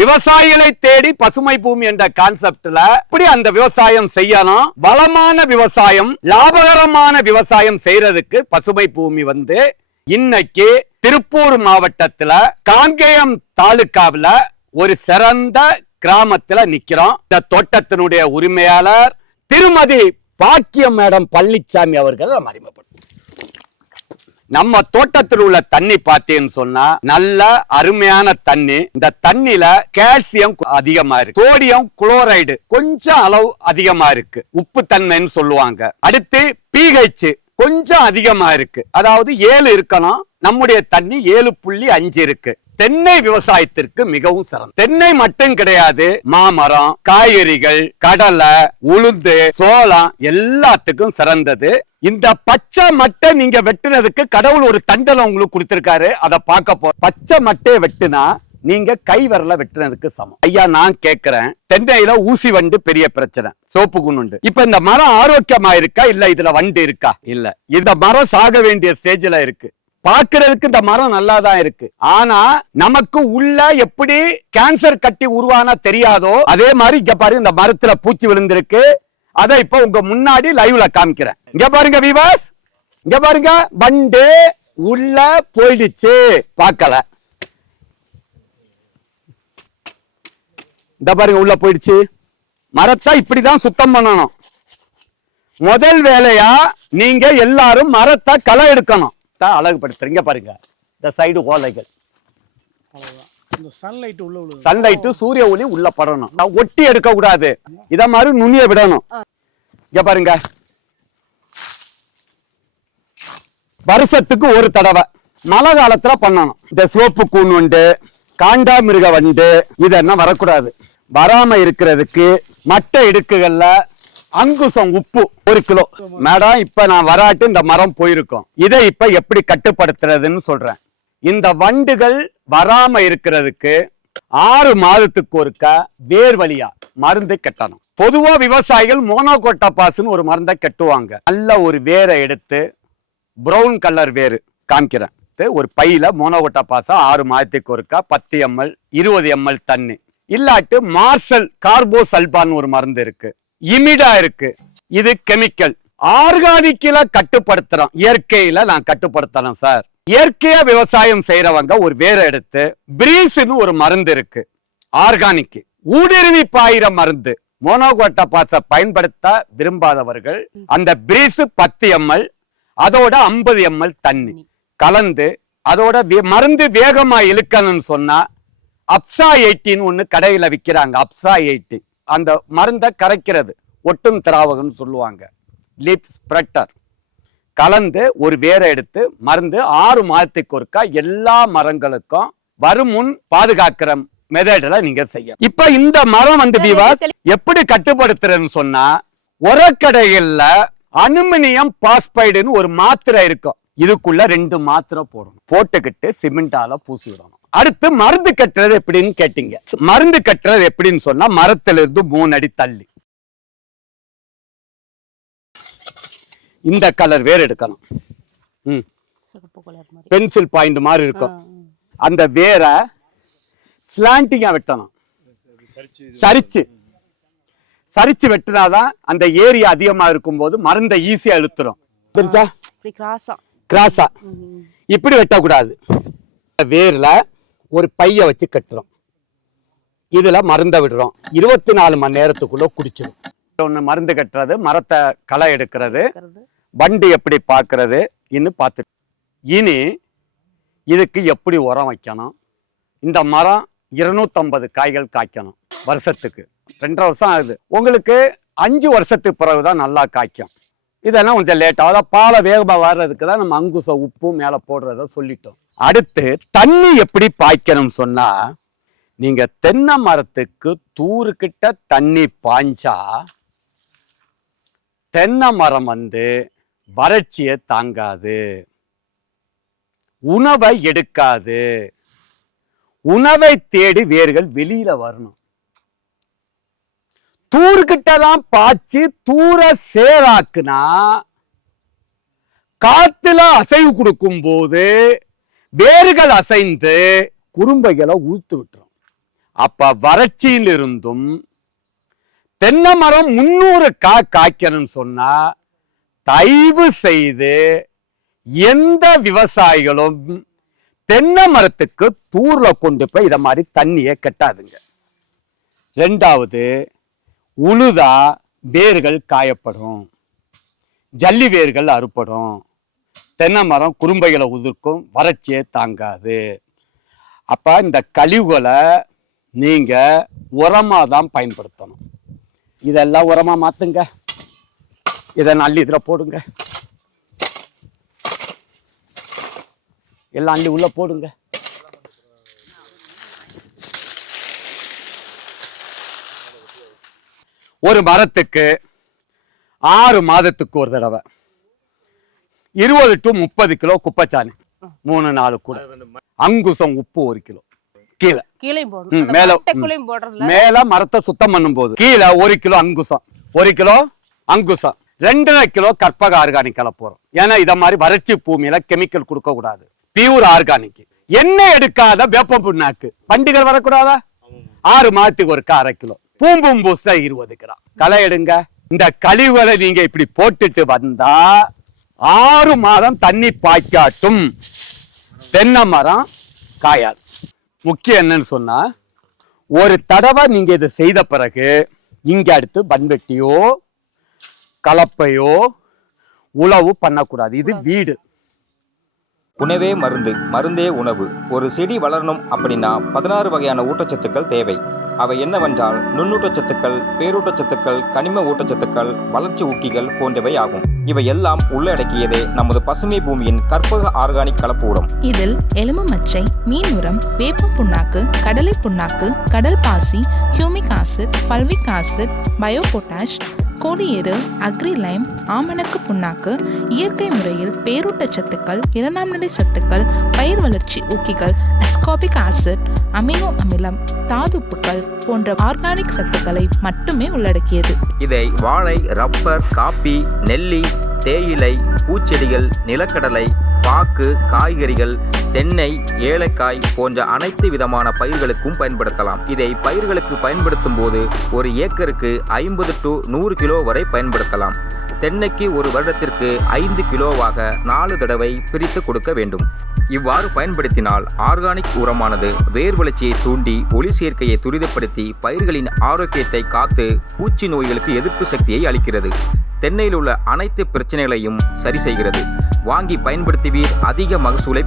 விவசாயிகளை தேடி பசுமை பூமி என்ற கான்செப்ட்ல இப்படி அந்த விவசாயம் செய்யணும். வளமான விவசாயம், லாபகரமான விவசாயம் செய்யறதுக்கு பசுமை பூமி இன்னைக்கு திருப்பூர் மாவட்டத்துல காங்கேயம் தாலுகாவில ஒரு சிறந்த கிராமத்துல நிக்கிறோம். இந்த தோட்டத்தினுடைய உரிமையாளர் திருமதி பாக்கியம் மேடம் பழனிசாமி அவர்கள் அறிமுகப்படுத்த. நம்ம தோட்டத்தில் உள்ள தண்ணி பார்த்தீங்கன்னு சொன்னா நல்ல அருமையான தண்ணி. இந்த தண்ணில கால்சியம் அதிகமா இருக்கு, சோடியம் குளோரைடு கொஞ்சம் அளவு அதிகமா இருக்கு, உப்பு தன்மைன்னு சொல்லுவாங்க. அடுத்து pH கொஞ்சம் அதிகமா இருக்கு, அதாவது 7 இருக்கணும். நம்முடைய தண்ணி 7.5 இருக்கு. தென்னை விவசாயத்திற்கு மிகவும் சிறந்த. தென்னை மட்டும் கிடையாது, மாமரம், காய்கறிகள், கடலை, உளுந்து, சோளம் எல்லாத்துக்கும் சிறந்தது. இந்த பச்சை மட்டை நீங்க வெட்டுனதுக்கு கடவுள் ஒரு தண்டனை உங்களுக்கு கொடுத்திருக்காரு. அதை பார்க்க பச்சை மட்டையை வெட்டுனா நீங்க கை விரல வெட்டுனதுக்கு சமம். ஐயா நான் கேட்கிறேன், தென்னையில ஊசி வண்டு பெரிய பிரச்சனை, சோப்பு குண்டு. இப்ப இந்த மரம் ஆரோக்கியமா இருக்கா? இல்ல இதுல வண்டு இருக்கா? இல்ல, இந்த மரம் சாக வேண்டிய ஸ்டேஜ்ல இருக்கு. பாக்குறதுக்கு இந்த மரம் நல்லாதான் இருக்கு, ஆனா நமக்கு உள்ள எப்படி கேன்சர் கட்டி உருவானா தெரியாதோ அதே மாதிரி இங்க பாருங்க, இந்த மரத்துல பூச்சி விழுந்திருக்கு. அதை இப்ப உங்க முன்னாடி லைவ்ல காமிக்கிறேன். இங்க பாருங்க வீவர்ஸ், இங்க பாருங்க, வண்டு உள்ள போயிடுச்சு, பார்க்கல. இந்த பாருங்க உள்ள போயிடுச்சு. மரத்தை இப்படிதான் சுத்தம் பண்ணணும். முதல் வேலையா நீங்க எல்லாரும் மரத்தை களை எடுக்கணும், அழகுபடுத்துறீங்க. பாருங்க இந்த சைடு ஓலைகள், சன்லைட் சூரிய ஒளி உள்ள படணும், ஒட்டி எடுக்க கூடாது. இத மாதிரி நுனிய விடணும். இங்க பாருங்க, வருஷத்துக்கு ஒரு தடவை மழை காலத்துல பண்ணணும். இந்த சிவப்பு கூன் வண்டு, காண்டாமிருக வண்டு இதெல்லாம் வரக்கூடாது. வராம இருக்கிறதுக்கு மட்டை இடுக்குகள்ல அங்குசம் உப்பு 1 கிலோ. மேடம் இப்ப நான் வராட்டு இந்த மரம் போயிருக்கோம், இதை இப்ப எப்படி கட்டுப்படுத்துறதுன்னு சொல்றேன். இந்த வண்டுகள் வராம இருக்கிறதுக்கு 6 மாதத்துக்கு ஒருக்கா வேர் வழியா மருந்து கட்டணும். பொதுவா விவசாயிகள் மோனோகோட்டாபாஸ்னு ஒரு மருந்தை கட்டுவாங்க. நல்ல ஒரு வேரை எடுத்து, பிரவுன் கலர் வேறு காமிக்கிறேன், ஒரு பையில மோனோகோட்டாபாஸா 6 மாதத்துக்கு ஒருக்கா 10 ml 20 ml தண்ணி. இல்லாட்டு மார்சல் கார்போசல்பான் ஒரு மருந்து இருக்கு, இமிடா இருக்கு. இது கெமிக்கல். ஆர்கானிக்ல கட்டுப்படுத்துறோம், இயற்கையில நான் கட்டுப்படுத்தலாம் சார். இயற்கையா விவசாயம் செய்யறவங்க ஒரு வேற எடுத்து பிரீஸ்னு ஒரு மருந்து இருக்கு, ஆர்கானிக் ஊடுருவி பாயிர மருந்து. மோனோகோட்டாபாஸை பயன்படுத்த விரும்பாதவர்கள் அந்த பிரீஸ் 10 ml அதோட 50 ml தண்ணி கலந்து, அதோட மருந்து வேகமா இழுக்கணும்னு சொன்னா அப்சா 18 ஒண்ணு கடையில விற்கிறாங்க. அப்சா 18 அந்த மருந்தை கரைக்கிறது, ஒட்டும் திராவகம்னு சொல்லுவாங்க, லீப் ஸ்ப்ரெட்டர் கலந்து ஒரு வேரை எடுத்து மருந்து 6 மாதத்துக்கு ஒருக்கா எல்லா மரங்களுக்கும் வருமுன் பாதுகாக்கிற மெத்தட்ல நீங்க செய்ய. இப்ப இந்த மரம் வீவாஸ் எப்படி கட்டுப்படுத்துறேன்னு சொன்னா, உரக்கடைகள்ல அலுமினியம் பாஸ்பைடுன்னு ஒரு மாத்திரை இருக்கும், இதுக்குள்ள 2 மாத்திரை போடணும், போட்டுக்கிட்டு சிமெண்டால பூசி விடணும். அடுத்து மருந்து கட்டுறது எப்படின்னு கேட்டீங்க. மருந்து கட்டுறது எப்படின்னு சொன்னா, மரத்திலிருந்து 3 அடி தள்ளி இந்த கலர் வேர் எடுக்கணும். பென்சில் பாயிண்ட் மாதிரி இருக்கும். அந்த வேரை ஸ்லாண்டிங்கா வெட்டணும், சரிச்சு வெட்டினாதான் அந்த ஏரியா அதிகமா இருக்கும் போது மருந்தை ஈஸியா இழுத்துரும். கிராஸா இப்படி வெட்டக்கூடாது. வேர்ல ஒரு பைய வச்சு கட்டுறோம், இதுல மருந்தை விடுறோம், 24 மணி நேரத்துக்குள்ள குடிச்சிடும். ஒண்ணு மருந்து கட்டுறது, மரத்தை களை எடுக்கிறது, வண்டு எப்படி பார்க்கறது இன்னும் பார்த்துட்டு, இனி இதுக்கு எப்படி உரம் வைக்கணும். இந்த மரம் 250 காய்கள் காய்க்கணும் வருஷத்துக்கு. 2.5 வருஷம் ஆகுது, உங்களுக்கு 5 வருஷத்துக்கு பிறகுதான் நல்லா காய்க்கும். இதெல்லாம் கொஞ்சம் லேட் ஆகுது. பாலை வேகமா வர்றதுக்கு தான் நம்ம அங்குச உப்பு மேல போடுறத சொல்லிட்டோம். அடுத்து தண்ணி எப்படி பாய்க்கணும்னு சொன்னா, நீங்க தென்னை மரத்துக்கு தூருக்கிட்ட தண்ணி பாய்ஞ்சா தென்னை மரம் வறட்சியை தாங்காது, உணவை எடுக்காது. உணவை தேடி வேர்கள் வெளியில வரணும். தூர்கிட்டதான் பாய்ச்சி தூர சேராக்குனா காத்துல அசைவு கொடுக்கும் போது வேர்கள் அசைந்து குறும்பைகளை ஊத்து விட்டுரும். அப்ப வறட்சியிலிருந்தும் தென்னை மரம் 300 காய்க்கணும்னு சொன்னா தயவு செய்து எந்த விவசாயிகளும் தென்னை மரத்துக்கு தூர்ல கொண்டு போய் இத மாதிரி தண்ணியை கட்டாதுங்க. 2வது, உழுதா வேர்கள் காயப்படும், ஜல்லி வேர்கள் அறுப்படும், தென்னை மரம் குறும்பைகளை உதிர்க்கும், வறட்சியை தாங்காது. அப்ப இந்த கழிவுகளை நீங்க உரமா தான் பயன்படுத்தணும். இதெல்லாம் உரமா மாத்துங்க. இதை அள்ளி இதுல போடுங்க, எல்லாம் அள்ளி உள்ள போடுங்க. ஒரு மரத்துக்கு 6 மாதத்துக்கு ஒரு தடவை 20 to 30 கிலோ குப்பைச்சாணி, 3-4 கூட அங்குசம் உப்பு 1 கிலோ கீழே மேல மரத்தை சுத்தம் பண்ணும் போது கீழே 1 கிலோ அங்குசம், 1 கிலோ அங்குசம், 2.5 கிலோ கற்பக ஆர்கானிக் கலப்போறோம். ஏன்னா இத மாதிரி வறட்சி பூமியில கெமிக்கல் கொடுக்க கூடாது. Pure organic. எண்ணெய் எடுக்காத வேப்ப புண்ணாக்கு, பண்டிகை வரக்கூடாதா? 6 மாதத்துக்கு ஒரு 1/2 கிலோ. பூம்பும் பூசா 20 கிராம். களை எடுங்க. இந்த கழிவுகளை நீங்க இப்படி போட்டுட்டு வந்தா 6 மாதம் தண்ணி பாய்ச்சாட்டும் தென்னை மரம் காயாது. முக்கியம் என்னன்னு சொன்னா, ஒரு தடவை நீங்க இதை செய்த பிறகு இங்க அடுத்து பன்வெட்டியோ கலப்பையோ உழவு பண்ணக்கூடாது. இது வீடு. உணவே மருந்து, மருந்தே உணவு. ஒரு செடி வளரணும் அப்படின்னா 16 வகையான ஊட்டச்சத்துக்கள் தேவை. அவை என்னவென்றால் நுண்ணூட்டச்சத்துக்கள், பேரூட்டச்சத்துக்கள், கனிம ஊட்டச்சத்துக்கள், வளர்ச்சி ஊக்கிகள் போன்றவை ஆகும். இவை எல்லாம் உள்ளடக்கியதே நமது பசுமை பூமியின் கற்பக ஆர்கானிக் கலப்பு உரம். இதில் எலும்பு மச்சை, மீன் உரம், வேப்பம் புண்ணாக்கு, கடலை புண்ணாக்கு, கடல் பாசி, humic acid, fulvic acid, bio potash, கோடியேறு, அக்ரிலைம், ஆமணக்கு புண்ணாக்கு, இயற்கை முறையில் பேரூட்டச்சத்துக்கள், 2ஆம் நிலை சத்துக்கள், பயிர் வளர்ச்சி ஊக்கிகள், அஸ்கார்பிக் ஆசிட், அமினோ அமிலம், தாதுப்புக்கள் போன்ற ஆர்கானிக் சத்துக்களை மட்டுமே உள்ளடக்கியது. இதை வாழை, ரப்பர், காப்பி, நெல்லி, தேயிலை, பூச்செடிகள், நிலக்கடலை, பாக்கு, காய்கறிகள், தென்னை, ஏலக்காய் போன்ற அனைத்து விதமான பயிர்களுக்கும் பயன்படுத்தலாம். இதை பயிர்களுக்கு பயன்படுத்தும் போது ஒரு ஏக்கருக்கு 50 to 100 கிலோ வரை பயன்படுத்தலாம். தென்னைக்கு ஒரு வருடத்திற்கு 5 கிலோவாக 4 தடவை பிரித்து கொடுக்க வேண்டும். இவ்வாறு பயன்படுத்தினால் ஆர்கானிக் உரமானது வேர் வளர்ச்சியை தூண்டி ஒளி சேர்க்கையை துரிதப்படுத்தி பயிர்களின் ஆரோக்கியத்தை காத்து பூச்சி நோய்களுக்கு எதிர்ப்பு சக்தியை அளிக்கிறது. தென்னையில் உள்ள அனைத்து பிரச்சனைகளையும் சரி செய்கிறது. வாங்கி பயன்படுத்துவீர், அதிக மகசூலை